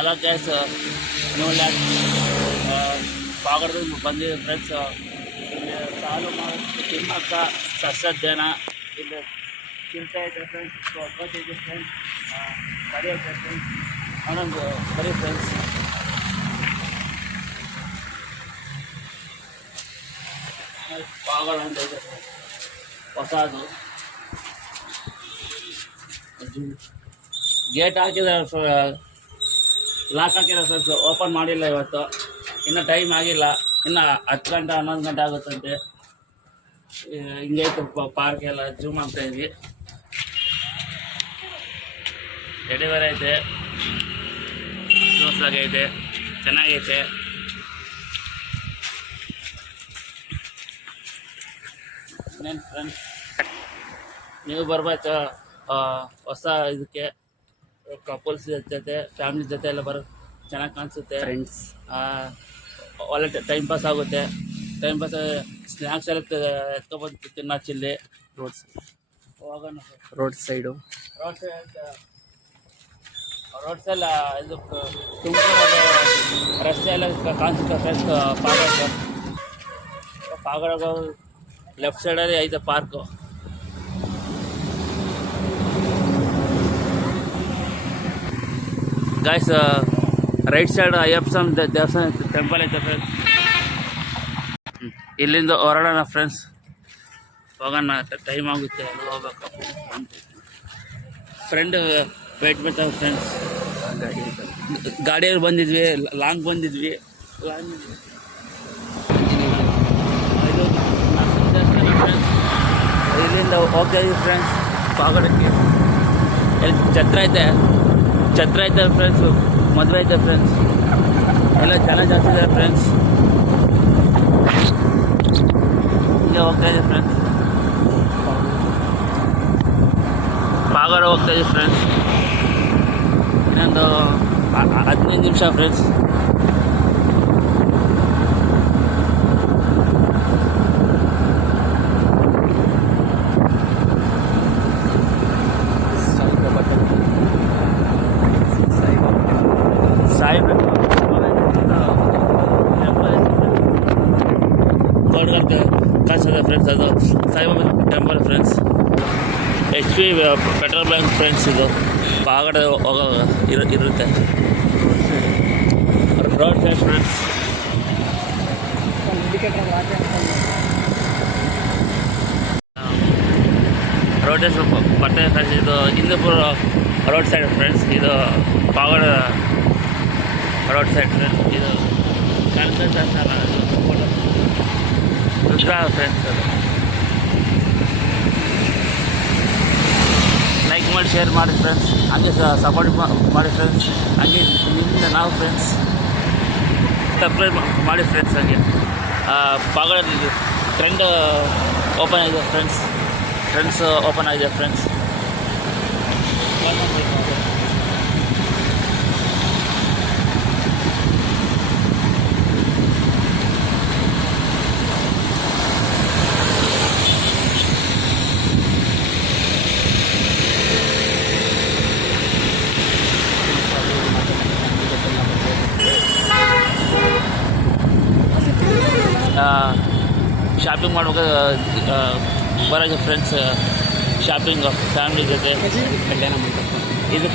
ಅಲ್ಲ ಗ್ಯಾಸ್ ನೀವು ಪಾಗಡದಲ್ಲಿ ಬಂದಿದೆ ಫ್ರೆಂಡ್ಸ್. ಇಲ್ಲಿ ಸಾಲು ಮಾಡೋಕ್ಕೆ ತಿಮ್ಮಕ್ಕ ಸಸ್ಯದ್ಯಾನ ಇಲ್ಲಿ ಚಿಂತೆ ಐತೆ ಫ್ರೆಂಡ್ಸ್, ಒಬ್ಬಟ್ಟು ಇದೆ ಫ್ರೆಂಡ್ಸ್, ಕರಿ ಐತೆ ಫ್ರೆಂಡ್ಸ್, ಅನ್ನೊಂದು ಕರಿ ಫ್ರೆಂಡ್ಸ್. ಪಾಗಡ ಅಂತ ಇದೆ ಹೊಸದು. ಗೇಟ್ ಹಾಕಿದ್ದಾರೆ, ಲಾಕ್ ಹಾಕಿದ್ದಾರೆ ಫ್ರೆಂಡ್ಸ್, ಓಪನ್ ಮಾಡಿಲ್ಲ ಇವತ್ತು, ಇನ್ನೂ ಟೈಮ್ ಆಗಿಲ್ಲ, ಇನ್ನು 10 ಗಂಟೆ 11 ಗಂಟೆ ಆಗುತ್ತಂತೆ. ಹಿಂಗೈತೆ ಪಾರ್ಕ್ ಎಲ್ಲ ಜೂಮ್ ಆಗ್ತಾ ಇದ್ವಿ. ಡೆಲಿವರಿ ಐತೆ, ಐತೆ, ಚೆನ್ನಾಗೈತೆ. ಇನ್ನೇನು ಫ್ರೆಂಡ್ಸ್, ನೀವು ಬರ್ಬೇಕು ಹೊಸ ಇದಕ್ಕೆ, ಕಪಲ್ಸ್ ಜೊತೆ ಫ್ಯಾಮಿಲಿ ಜೊತೆ ಎಲ್ಲ ಬರೋದು ಚೆನ್ನಾಗಿ ಕಾಣಿಸುತ್ತೆ ಫ್ರೆಂಡ್ಸ್. ಒಳ್ಳೆ ಟೈಮ್ ಪಾಸ್ ಆಗುತ್ತೆ. ಟೈಮ್ ಪಾಸ್ ಸ್ನ್ಯಾಕ್ಸ್ ಎಲ್ಲ ಎತ್ಕೊಬಂದು ತಿನ್ನೋದು ಚಿಲ್ಲಿ ಹೋಗೋಣ. ರೋಡ್ ಸೈಡು ರೋಡ್ ಸೈಡ್ ಇದು ತುಮಕೂರು ರಸ್ತೆ ಎಲ್ಲ ಕಾಣಿಸುತ್ತೆ ಫ್ರೆಂಡ್ಸ್. ಪಾಗಡ ಲೆಫ್ಟ್ ಸೈಡಲ್ಲಿ ಐತೆ park. Guys right side Ayyappa Swami ದೇವಸ್ಥಾನ ಟೆಂಪಲ್ ಐತೆ ಫ್ರೆಂಡ್ಸ್. ಇಲ್ಲಿಂದ ಹೊರಡೋಣ ಫ್ರೆಂಡ್ಸ್, ಹೋಗೋಣ, ಟೈಮ್ ಆಗುತ್ತೆ, ಅಲ್ಲಿ ಹೋಗ್ಬೇಕು. ಫ್ರೆಂಡ್ ವೇಟ್ ಮಾಡ್ತಾವೆ ಫ್ರೆಂಡ್ಸ್. ಗಾಡಿಯಲ್ಲಿ ಬಂದಿದ್ವಿ, ಲಾಂಗ್ ಬಂದಿದ್ವಿ. ಇದು ದೇವಸ್ಥಾನ ಫ್ರೆಂಡ್ಸ್. ಇಲ್ಲಿಂದ ಹೋಗ್ತಾ ಇದ್ವಿ ಫ್ರೆಂಡ್ಸ್ ಪಾಗಡಕ್ಕೆ. ಎಲ್ಲಿ ಛತ್ರ ಐತೆ ಫ್ರೆಂಡ್ಸು, ಮದುವೆ ಐತೆ ಫ್ರೆಂಡ್ಸ್, ಎಲ್ಲ ಜನ ಜಾಸ್ತಿ ಇದೆ ಫ್ರೆಂಡ್ಸ್. ಇಲ್ಲೇ ಹೋಗ್ತಾ ಇದೆ ಫ್ರೆಂಡ್ಸ್, ಪಾಗಡ ಹೋಗ್ತಾ ಇದೆ ಫ್ರೆಂಡ್ಸ್. ಇನ್ನೊಂದು 15 ನಿಮಿಷ ಫ್ರೆಂಡ್ಸ್. ಕಾಣಿಸ್ತದೆ ಫ್ರೆಂಡ್ಸ್, ಅದು Saibaba temple friends. HP petrol bank friends. ಇದು ಪಾಗಡ ಹೋಗೋ ಇರುತ್ತೆ road side friends. Road side ಬರ್ತದೆ ಫ್ರೆಂಡ್ಸ್. ಇದು ಹಿಂದೂಪುರ ರೋಡ್ ಸೈಡ್ ಫ್ರೆಂಡ್ಸ್. ಇದು ಪಾಗಡ ರೋಡ್ ಸೈಡ್ ಫ್ರೆಂಡ್ಸ್. ಇದು ಕಾಣಿಸ್ತದೆ ವಿಗ್ರಹ ಫ್ರೆಂಡ್ಸ್. ಅದು ಲೈಕ್ ಮಾಡಿ, ಶೇರ್ ಮಾಡಿ ಫ್ರೆಂಡ್ಸ್, ಹಾಗೆ ಸಪೋರ್ಟ್ ಮಾಡಿ ಫ್ರೆಂಡ್ಸ್. ಹಾಗೆ ನಿಮ್ಮಿಂದ ನಾವು ಫ್ರೆಂಡ್ಸ್ ಸಬ್ಸ್ಕ್ರೈಬ್ ಮಾಡಿ ಫ್ರೆಂಡ್ಸ್. ಹಾಗೆ ಪಾಗಡ ಟ್ರೆಂಡ್ ಓಪನ್ ಆಗಿದೆ ಫ್ರೆಂಡ್ಸ್ ಓಪನ್ ಆಗಿದೆ ಫ್ರೆಂಡ್ಸ್. ಶಾಪಿಂಗ್ ಮಾಡ್ಬೇಕು ಬರೋದು ಫ್ರೆಂಡ್ಸ್. ಶಾಪಿಂಗ್ ಫ್ಯಾಮಿಲಿ ಜೊತೆ ಕಲ್ಯಾಣ ಮಂಟಪ. ಇದು